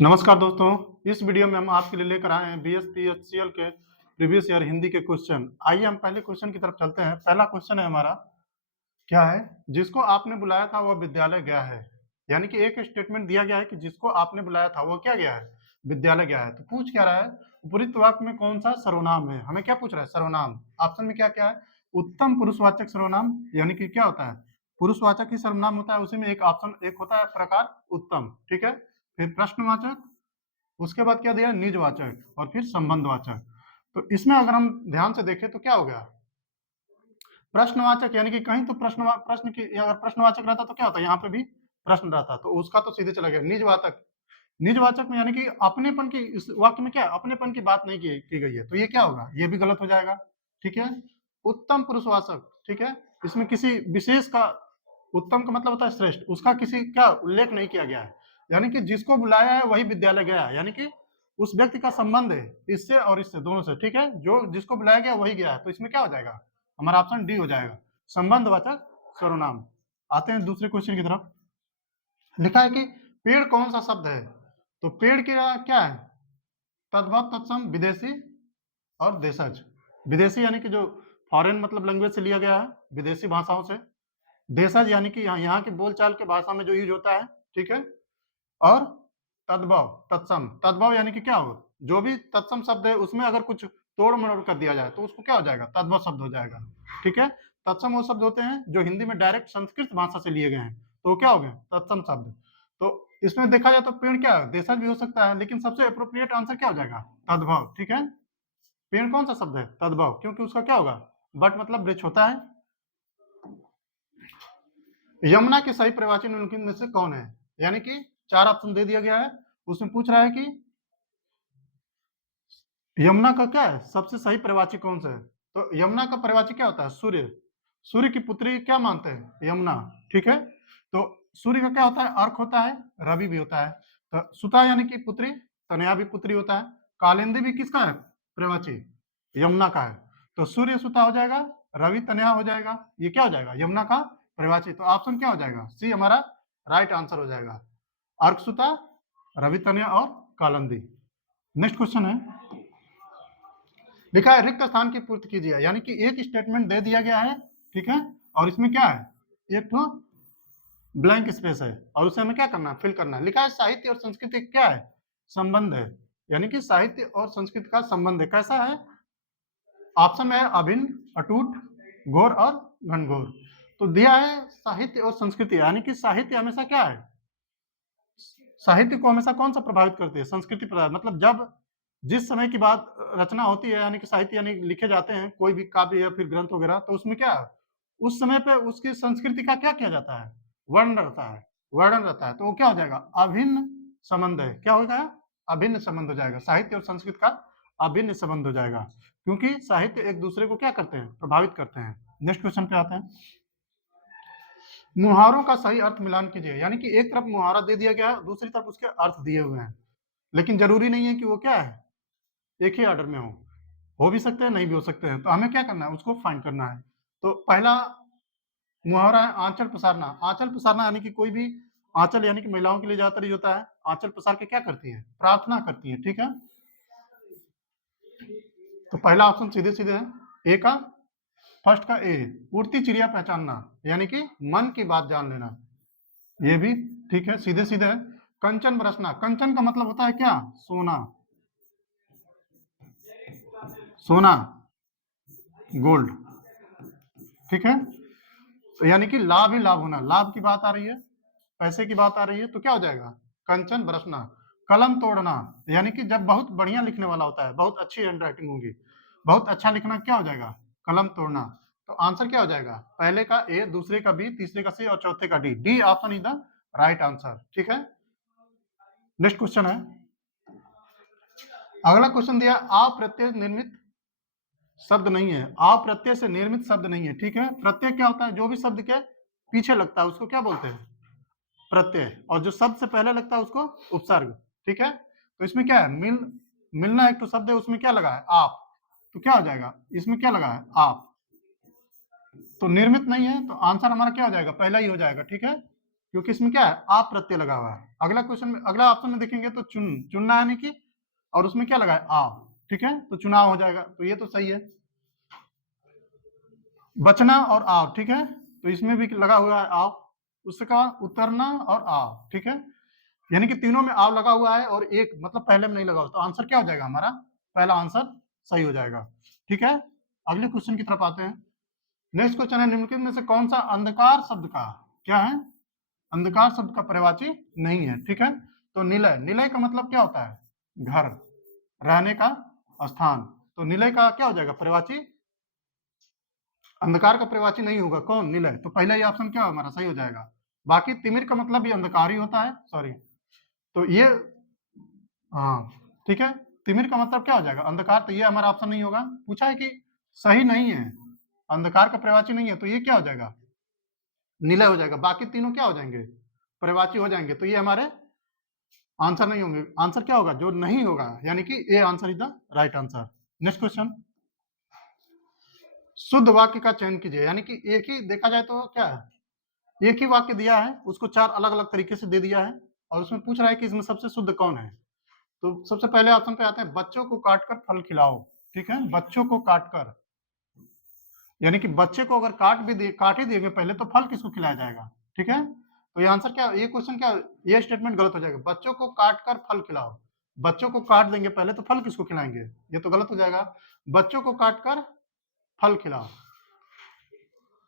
नमस्कार दोस्तों, इस वीडियो में हम आपके लिए लेकर आए हैं बीएसपीएचसीएल के प्रीवियस ईयर हिंदी के क्वेश्चन। आइए हम पहले क्वेश्चन की तरफ चलते हैं। पहला क्वेश्चन है हमारा, क्या है? जिसको आपने बुलाया था वह विद्यालय गया है। यानी कि एक स्टेटमेंट दिया गया है कि जिसको आपने बुलाया था वो क्या गया है? विद्यालय गया है। तो पूछ क्या रहा है? उपरोक्त वाक्य में कौन सा सर्वनाम है? हमें क्या पूछ रहा है? सर्वनाम। ऑप्शन में क्या क्या है? उत्तम पुरुषवाचक सर्वनाम, यानी कि क्या होता है? पुरुषवाचक ही सर्वनाम होता है, उसी में एक ऑप्शन एक होता है प्रकार उत्तम। ठीक है, फिर प्रश्नवाचक, उसके बाद क्या दिया? निजवाचक, और फिर संबंधवाचक। तो इसमें अगर हम ध्यान से देखें तो क्या हो गया? प्रश्नवाचक, यानी कि कहीं तो प्रश्न की अगर प्रश्नवाचक रहता तो क्या होता? यहाँ पे भी प्रश्न रहता, तो उसका तो सीधे चला गया। निजवाचक, निजवाचक में यानी कि अपनेपन की, इस वाक्य में क्या है? अपनेपन की बात नहीं की गई है, तो ये क्या होगा? ये भी गलत हो जाएगा। ठीक है। उत्तम पुरुषवाचक, ठीक है, इसमें किसी विशेष का, उत्तम का मतलब होता है श्रेष्ठ, उसका किसी क्या उल्लेख नहीं किया गया है। यानी कि जिसको बुलाया है वही विद्यालय गया है, यानी कि उस व्यक्ति का संबंध है इससे और इससे, दोनों से। ठीक है, जो जिसको बुलाया गया वही गया है, तो इसमें क्या हो जाएगा? हमारा ऑप्शन डी हो जाएगा, संबंधवाचक सर्वनाम। आते हैं दूसरे क्वेश्चन की तरफ। लिखा है कि पेड़ कौन सा शब्द है? तो पेड़ क्या क्या है? तद्भव, तत्सम, विदेशी और देशज। विदेशी यानी कि जो फॉरेन मतलब लैंग्वेज से लिया गया है, विदेशी भाषाओं से। देशज यानी कि यहाँ की बोलचाल के भाषा में जो यूज होता है। ठीक है, और तद्भव, तत्सम, तद्भव यानी कि क्या हो? जो भी तत्सम शब्द है उसमें अगर कुछ तोड़ मरोड़ कर दिया जाए तो उसको क्या हो जाएगा? तद्भव शब्द हो जाएगा। ठीक है, तत्सम वो शब्द होते हैं जो हिंदी में डायरेक्ट संस्कृत भाषा से लिए गए हैं, तो क्या हो गए? तत्सम शब्द। तो इसमें देखा जाए तो पेड़ क्या है? देशज भी हो सकता है, लेकिन सबसे अप्रोप्रिएट आंसर क्या हो जाएगा? तद्भव। ठीक है, पेड़ कौन सा शब्द है? तद्भव, क्योंकि उसका क्या होगा? बट मतलब वृक्ष होता है। यमुना की सही परिभाषा निम्नलिखित में से कौन है? यानी कि चार ऑप्शन दे दिया गया है, उसमें पूछ रहा है कि यमुना का क्या है? सबसे सही परिभाषी कौन सा है? तो यमुना का परिभाषी क्या होता है? सूर्य। सूर्य की पुत्री क्या मानते हैं? यमुना। ठीक है, तो सूर्य का क्या होता है? अर्क होता है, रवि भी होता है। तो सुता यानी कि पुत्री, तनया भी पुत्री होता है। कालिंदी भी किसका है परिभाषी? यमुना का है। तो सूर्य सुता हो जाएगा, रवि तनया हो जाएगा, ये क्या हो जाएगा? यमुना का परिभाषी। तो ऑप्शन क्या हो जाएगा? सी हमारा राइट आंसर हो जाएगा। अर्क सुता, रवि तनया और कालिंदी। नेक्स्ट क्वेश्चन है, लिखा है रिक्त स्थान की पूर्ति कीजिए। यानी कि एक स्टेटमेंट दे दिया गया है, ठीक है, और इसमें क्या है? एक तो ब्लैंक स्पेस है, और उसे हमें क्या करना है? फिल करना है। लिखा है साहित्य और संस्कृति क्या है? संबंध है। यानी कि साहित्य और संस्कृति का संबंध है। कैसा है? ऑप्शन में है अभिन्न, अटूट, घोर और घनघोर। तो दिया है साहित्य और संस्कृति, यानी कि साहित्य हमेशा क्या है? साहित्य को हमेशा कौन सा प्रभावित करती है? संस्कृति प्रभावित। मतलब जब जिस समय की बात रचना होती है, यानी कि साहित्य यानी लिखे जाते हैं कोई भी काव्य या फिर ग्रंथ वगैरह, तो उसमें क्या है? उस समय पे उसकी संस्कृति का क्या किया जाता है? वर्णन रहता है, वर्णन रहता है। तो वो क्या हो जाएगा? अभिन्न संबंध है। क्या हो जाएगा? अभिन्न संबंध हो जाएगा। साहित्य और संस्कृत का अभिन्न संबंध हो जाएगा, क्योंकि साहित्य एक दूसरे को क्या करते हैं? प्रभावित करते हैं। नेक्स्ट क्वेश्चन पे आते हैं। मुहावरों का सही अर्थ मिलान कीजिए। यानी कि एक तरफ मुहावरा दे दिया गया है, दूसरी तरफ उसके अर्थ दिए हुए हैं, लेकिन जरूरी नहीं है कि वो क्या है? एक ही ऑर्डर में हो भी सकते हैं, नहीं भी हो सकते हैं। तो हमें क्या करना है? उसको फाइंड करना है। तो पहला मुहावरा है आंचल पसारना। आंचल पसारना यानी कि कोई भी, आंचल यानी कि महिलाओं के लिए ज्यादातर ये होता है, आंचल पसार के क्या करती है? प्रार्थना करती है। ठीक है, तो पहला ऑप्शन सीधे सीधे है ए का, फर्स्ट का ए। उड़ती चिड़िया पहचानना, यानी कि मन की बात जान लेना, ये भी ठीक है, सीधे सीधे है। कंचन बरसना, कंचन का मतलब होता है क्या? सोना, सोना, गोल्ड। ठीक है, तो यानी कि लाभ ही लाभ होना, लाभ की बात आ रही है, पैसे की बात आ रही है, तो क्या हो जाएगा? कंचन बरसना। कलम तोड़ना, यानी कि जब बहुत बढ़िया लिखने वाला होता है, बहुत अच्छी हैंड राइटिंग होगी, बहुत अच्छा लिखना, क्या हो जाएगा? कलम तोड़ना। तो आंसर क्या हो जाएगा? पहले का ए, दूसरे का बी, तीसरे का सी और चौथे का D. D option is the right answer. ठीक है, नेक्स्ट क्वेश्चन है। अगला क्वेश्चन दिया अप्रत्यय निर्मित शब्द नहीं है। अप्रत्यय से निर्मित शब्द नहीं है। ठीक है, प्रत्यय क्या होता है? जो भी शब्द के पीछे लगता है उसको क्या बोलते हैं? प्रत्यय। और जो शब्द से पहले लगता है उसको उपसर्ग। ठीक है, तो इसमें क्या है? मिलना एक तो शब्द है, उसमें क्या लगा है? आप। तो क्या हो जाएगा? इसमें क्या लगा है? आप। तो निर्मित नहीं है, तो आंसर हमारा क्या हो जाएगा? पहला ही हो जाएगा। ठीक है, क्योंकि इसमें क्या है, आ प्रत्यय लगा हुआ है। अगला क्वेश्चन में, अगला ऑप्शन में देखेंगे तो चुनना यानी कि, और उसमें क्या लगा है, आ। ठीक है, तो चुनाव हो जाएगा, तो ये तो सही है। बचना और आओ, ठीक है, तो इसमें भी लगा हुआ है आओ। उसका उतरना और आओ, ठीक है, यानी कि तीनों में आओ लगा हुआ है और एक मतलब पहले में नहीं लगा हुआ, तो आंसर क्या हो जाएगा हमारा, पहला आंसर सही हो जाएगा। ठीक है, अगले क्वेश्चन की तरफ आते हैं। नेक्स्ट क्वेश्चन है, निम्नलिखित में से कौन सा अंधकार शब्द का, क्या है, अंधकार शब्द का पर्यायवाची नहीं है। ठीक है, तो निलय, निलय का मतलब क्या होता है, घर, रहने का स्थान, तो निलय का क्या हो जाएगा पर्यायवाची, अंधकार का पर्यायवाची नहीं होगा, कौन, निलय, तो पहला ये ऑप्शन क्या हमारा सही हो जाएगा। बाकी तिमिर का मतलब भी अंधकार ही होता है, सॉरी, तो ये, हाँ ठीक है, तिमिर का मतलब क्या हो जाएगा, अंधकार, तो ये हमारा ऑप्शन नहीं होगा। पूछा है कि सही नहीं है, अंधकार का पर्यायवाची नहीं है, तो ये क्या हो जाएगा, निलय हो जाएगा। बाकी तीनों क्या हो जाएंगे, पर्यायवाची हो जाएंगे, तो ये हमारे आंसर नहीं होंगे। आंसर क्या होगा, जो नहीं होगा, यानी कि A answer is the right answer. Next question, शुद्ध वाक्य का चयन कीजिए, यानी कि एक ही देखा जाए तो क्या है, एक ही वाक्य दिया है, उसको चार अलग अलग तरीके से दे दिया है, और उसमें पूछ रहा है कि इसमें सबसे शुद्ध कौन है। तो सबसे पहले ऑप्शन पे आते हैं, बच्चों को काटकर फल खिलाओ। ठीक है, बच्चों को काटकर, यानी कि बच्चे को अगर काट ही देंगे पहले, तो फल किसको खिलाया जाएगा। ठीक है, तो ये आंसर क्या, ये क्वेश्चन क्या, ये स्टेटमेंट गलत हो जाएगा, बच्चों को काटकर फल खिलाओ, बच्चों को काट देंगे पहले तो फल किसको खिलाएंगे, ये तो गलत हो जाएगा। बच्चों को काटकर फल खिलाओ,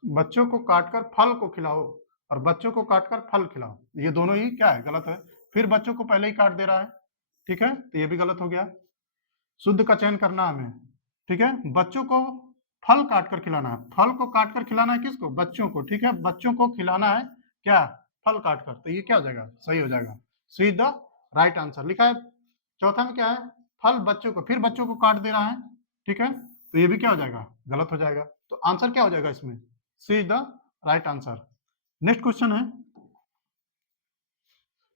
बच्चों को काटकर फल को खिलाओ, और बच्चों को काटकर फल खिलाओ, ये दोनों ही क्या है, गलत है। फिर बच्चों को पहले ही काट दे रहा है, ठीक है, तो ये भी गलत हो गया। शुद्ध का चयन करना हमें, ठीक है, बच्चों को फल काट कर खिलाना है, फल को काट कर खिलाना है किसको, बच्चों को। ठीक है, बच्चों को खिलाना है क्या, फल काट कर, तो ये क्या हो जाएगा, सही हो जाएगा, सी द राइट आंसर लिखा है। चौथा में क्या है, फल बच्चों को, फिर बच्चों को काट दे रहा है, ठीक है, तो ये भी क्या हो जाएगा, गलत हो जाएगा, तो आंसर क्या हो जाएगा इसमें, C is the right answer. Next question है,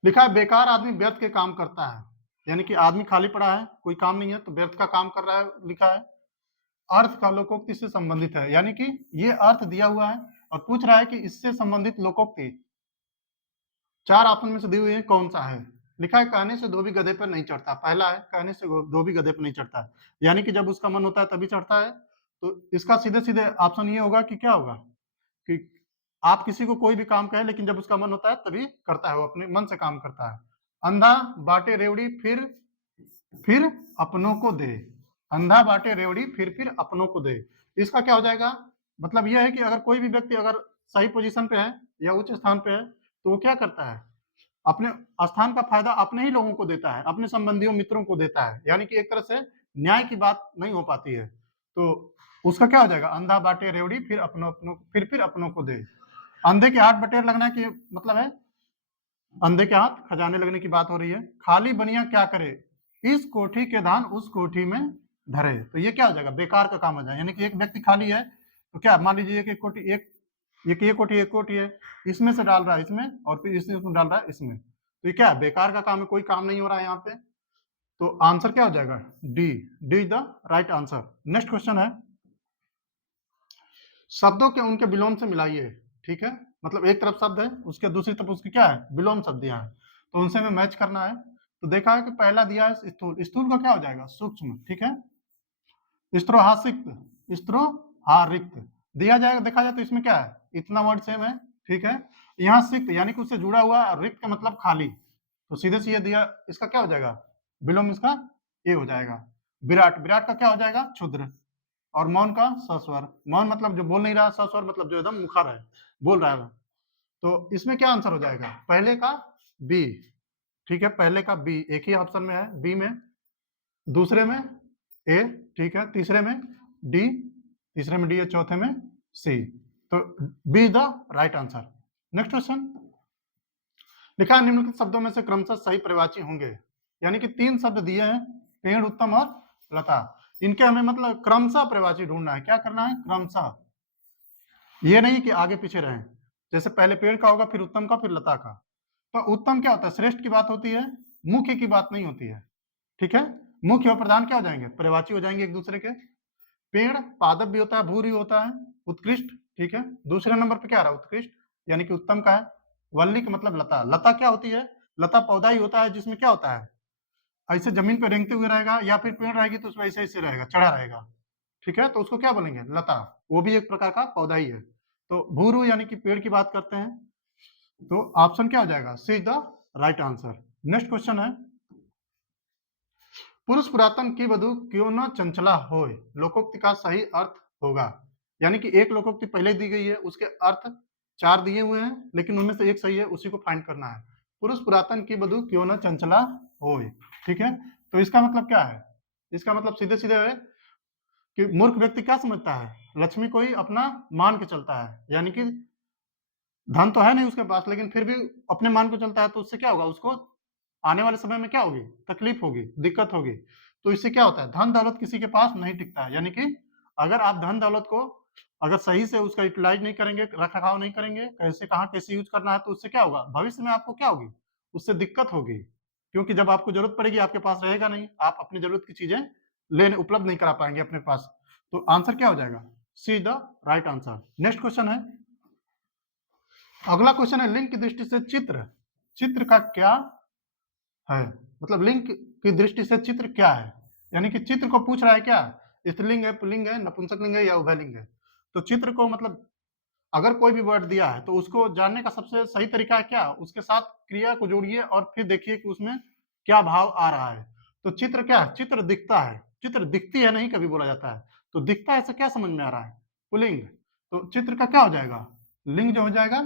लिखा है बेकार आदमी व्यर्थ के काम करता है, यानी कि आदमी खाली पड़ा है, कोई काम नहीं है, तो व्यर्थ का काम कर रहा है, लिखा है। अर्थ का लोकोक्ति से संबंधित है, यानी कि ये अर्थ दिया हुआ है और पूछ रहा है कि इससे संबंधित लोकोक्ति चार ऑप्शन में से दी हुई है, कौन सा है। लिखा है कहने से धोबी गधे पर नहीं चढ़ता, पहला है कहने से धोबी गधे पर नहीं चढ़ता है, यानी कि जब उसका मन होता है तभी चढ़ता है, तो इसका सीधे सीधे ऑप्शन ये होगा कि क्या होगा, कि आप किसी को कोई भी काम कहें, लेकिन जब उसका मन होता है तभी करता है, वो अपने मन से काम करता है। अंधा बाटे रेवड़ी फिर अपनों को दे, अंधा बाटे रेवड़ी फिर अपनों को दे, इसका क्या हो जाएगा, मतलब यह है कि अगर कोई भी व्यक्ति अगर सही पोजीशन पे है या उच्च स्थान पे है, तो वो क्या करता है, अपने स्थान का फायदा अपने ही लोगों को देता है, अपने संबंधियों मित्रों को देता है, यानी कि एक तरह से न्याय की बात नहीं हो पाती है, तो उसका क्या हो जाएगा, अंधा बाटे रेवड़ी फिर अपनों को दे। अंधे के हाथ बटेर लगना की मतलब है, अंधे के हाथ खजाने लगने की बात हो रही है। खाली बनिया क्या करे, इस कोठी के धान उस कोठी में धरे, तो ये क्या हो जाएगा, बेकार का काम हो जाएगा, यानी कि एक व्यक्ति खाली है, तो क्या मान लीजिए कि एक कोठी है, इसमें से डाल रहा है इसमें, और फिर इसमें डाल रहा है इसमें, तो ये क्या है, बेकार का काम है, कोई काम नहीं हो रहा है यहाँ पे, तो आंसर क्या हो जाएगा, D, D is the right answer. Next question है, शब्दों के उनके विलोम से मिलाइए। ठीक है, मतलब एक तरफ शब्द है, उसके दूसरी तरफ उसकी क्या है, विलोम शब्द दिया है, तो उनसे हमें मैच करना है। तो देखा है कि पहला दिया है स्थूल, स्थूल का क्या हो जाएगा, सूक्ष्म। ठीक है, स्त्रोहासिक्त, स्त्रोहारिक्त दिया जाएगा, देखा जाए तो इसमें क्या है, इतना वर्ड सेम है। ठीक है, यहाँ सिक्त यानी कि उससे जुड़ा हुआ, रिक्त का मतलब खाली, तो सीधे से ये दिया, इसका क्या हो जाएगा, विलोम इसका ए हो जाएगा। विराट, विराट का क्या हो जाएगा, क्षुद्र, और मौन का सस्वर, मौन मतलब जो बोल नहीं रहा, सस्वर मतलब जो एकदम मुखर है, बोल रहा है, तो इसमें क्या आंसर हो जाएगा, पहले का बी। ठीक है, पहले का बी एक ही ऑप्शन में है, बी में, दूसरे में ए, ठीक है, तीसरे में डी, तीसरे में डी है, चौथे में सी, तो be the right answer. Next question, लिखा है निम्नलिखित शब्दों में से क्रमशः सही पर्यायवाची होंगे, यानी कि तीन शब्द दिए हैं, पेड़, उत्तम और लता, इनके हमें मतलब क्रमशः पर्यायवाची ढूंढना है, क्या करना है, क्रमशः, ये नहीं कि आगे पीछे रहें, जैसे पहले पेड़ का होगा, फिर उत्तम का, फिर लता का, तो उत्तम क्या होता है, श्रेष्ठ की बात होती है, मुख्य की बात नहीं होती है। ठीक है, मुख्य और प्रधान क्या हो जाएंगे, पर्यायवाची हो जाएंगे एक दूसरे के। पेड़ पादप भी होता है, भूरी होता है, उत्कृष्ट, ठीक है, दूसरे नंबर पे क्या आ रहा है, उत्कृष्ट, यानी कि उत्तम का है। वल्ली का मतलब लता। लता क्या होती है? लता पौधा ही होता है जिसमें क्या होता है, ऐसे जमीन पे रेंगते हुए रहेगा, या फिर पेड़ रहेगी तो उसमें ऐसे ऐसे रहेगा, चढ़ा रहेगा, ठीक है, तो उसको क्या बोलेंगे? लता। वो भी एक प्रकार का पौधा ही है। तो भूरू यानी कि पेड़ की बात करते हैं, तो ऑप्शन क्या हो जाएगा? C is the right answer. Next question है, पुरुष पुरातन की वधु क्यों न चंचला होए, लोकोक्ति का सही अर्थ होगा। यानी कि एक लोकोक्ति पहले दी गई है, उसके अर्थ 4 दिए हुए हैं, लेकिन उनमें से एक सही है, उसी को फाइंड करना है। पुरुष पुरातन की वधु क्यों न चंचला होए, ठीक है, तो इसका मतलब क्या है? इसका मतलब सीधे सीधे है कि मूर्ख व्यक्ति क्या समझता है? लक्ष्मी को ही अपना मान के चलता है, यानी कि धन तो है नहीं उसके पास, लेकिन फिर भी अपने मान को चलता है, तो उससे क्या होगा? उसको आने वाले समय में क्या होगी? तकलीफ होगी, दिक्कत होगी। तो इससे क्या होता है? धन दौलत किसी के पास नहीं टिकता है। यानी कि अगर आप धन दौलत को अगर सही से उसका यूटिलाइज नहीं करेंगे, रख रखाव नहीं करेंगे, कैसे कहाँ कैसे यूज करना है, तो उससे क्या होगा? भविष्य में आपको क्या होगी? उससे दिक्कत होगी, क्योंकि जब आपको जरूरत पड़ेगी आपके पास रहेगा नहीं, आप अपनी जरूरत की चीजें लेने उपलब्ध नहीं करा पाएंगे अपने पास। तो आंसर क्या हो जाएगा? See the right answer. Next question है, अगला क्वेश्चन है, लिंग की दृष्टि से चित्र, चित्र का क्या है? मतलब लिंग की दृष्टि से चित्र क्या है? यानी कि चित्र को पूछ रहा है क्या? स्त्रीलिंग है, पुल्लिंग है, नपुंसकलिंग है, या उभयलिंग है? तो चित्र को मतलब अगर कोई भी वर्ड दिया है तो उसको जानने का सबसे सही तरीका है क्या? उसके साथ क्रिया को जोड़िए और फिर देखिए कि उसमें क्या भाव आ रहा है। तो चित्र क्या है? चित्र दिखता है, चित्र दिखती है नहीं कभी बोला जाता है। तो दिखता है से क्या समझ में आ रहा है? पुल्लिंग। तो चित्र का क्या हो जाएगा? लिंग जो हो जाएगा,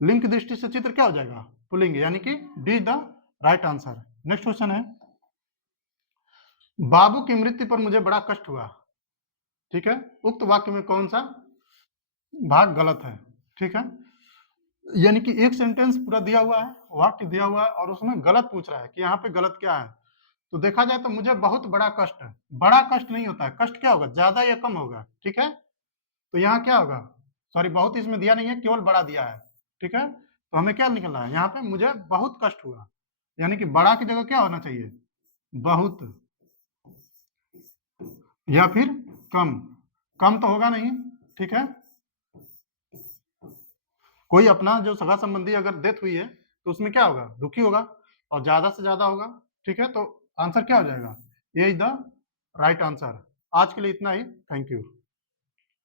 लिंग की दृष्टि से चित्र क्या हो जाएगा? पुल्लिंग, यानी कि D the right answer. Next question है, बाबू की मृत्यु पर मुझे बड़ा कष्ट हुआ, ठीक है, उक्त वाक्य में कौन सा भाग गलत है? ठीक है, यानी कि एक सेंटेंस पूरा दिया हुआ है, वाक्य दिया हुआ है, और उसमें गलत पूछ रहा है कि यहाँ पे गलत क्या है। तो देखा जाए तो मुझे बहुत बड़ा कष्ट है, बड़ा कष्ट नहीं होता है, कष्ट क्या होगा? ज्यादा या कम होगा, ठीक है। तो यहाँ क्या होगा? सॉरी, बहुत इसमें दिया नहीं है, केवल बड़ा दिया है, ठीक है। तो हमें क्या निकलना है यहाँ पे? मुझे बहुत कष्ट हुआ, यानी कि बड़ा की जगह क्या होना चाहिए? बहुत, या फिर कम। कम तो होगा नहीं, ठीक है। कोई अपना जो सगा संबंधी अगर डेथ हुई है तो उसमें क्या होगा? दुखी होगा, और ज्यादा से ज्यादा होगा, ठीक है। तो आंसर क्या हो जाएगा? ये इज द राइट आंसर। आज के लिए इतना ही, थैंक यू।